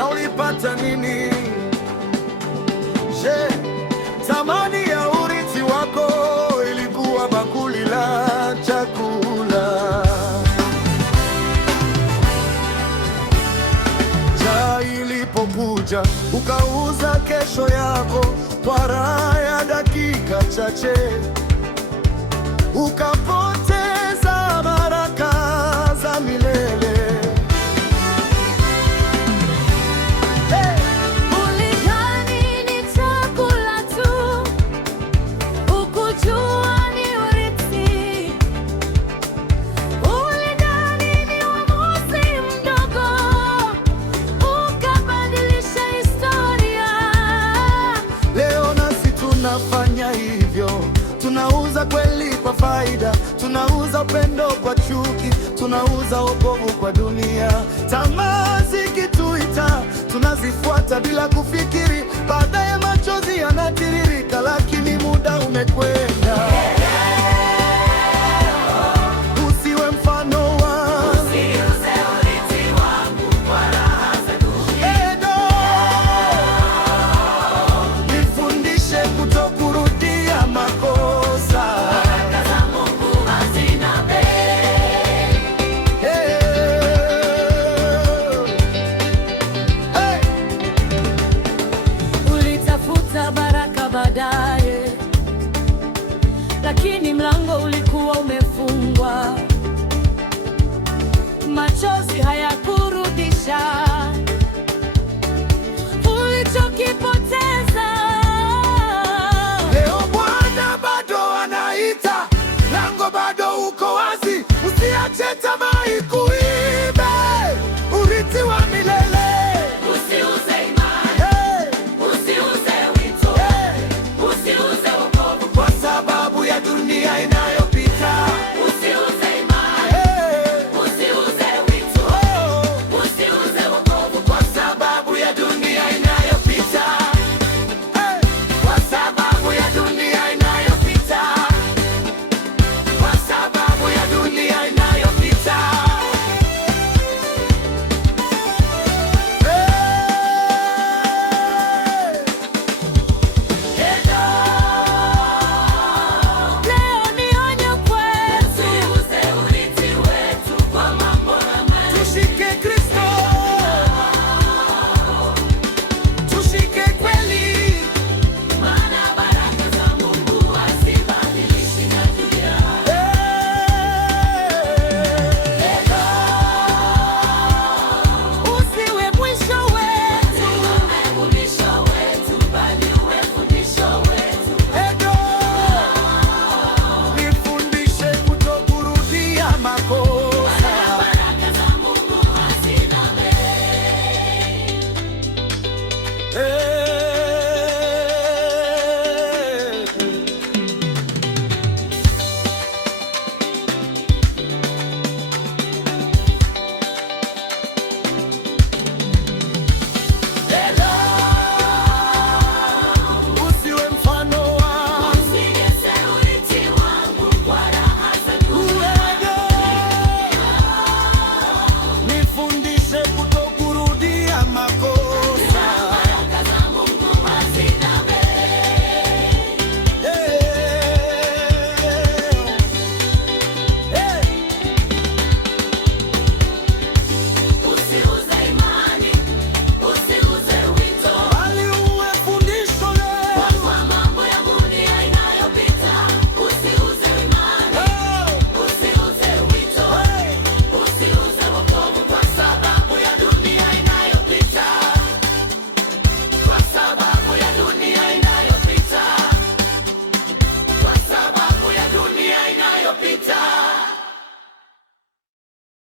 na ulipata nini? Je, thamani ya urithi wako ilikuwa bakuli la chakula? Njaa ilipokuja ukauza kesho yako kwa raha ya dakika chache, ukapoteza baraka za milele. Ulidhani ni chakula tu, hukujua ni urithi. Ulidhani ni uamuzi mdogo, ukabadilisha historia. Leo nasi tunafanya hivyo, tunauza kweli kwa faida, tunauza upendo kwa chuki, tunauza wokovu kwa dunia. Tamaa zikituita tunazifuata bila kufikiria.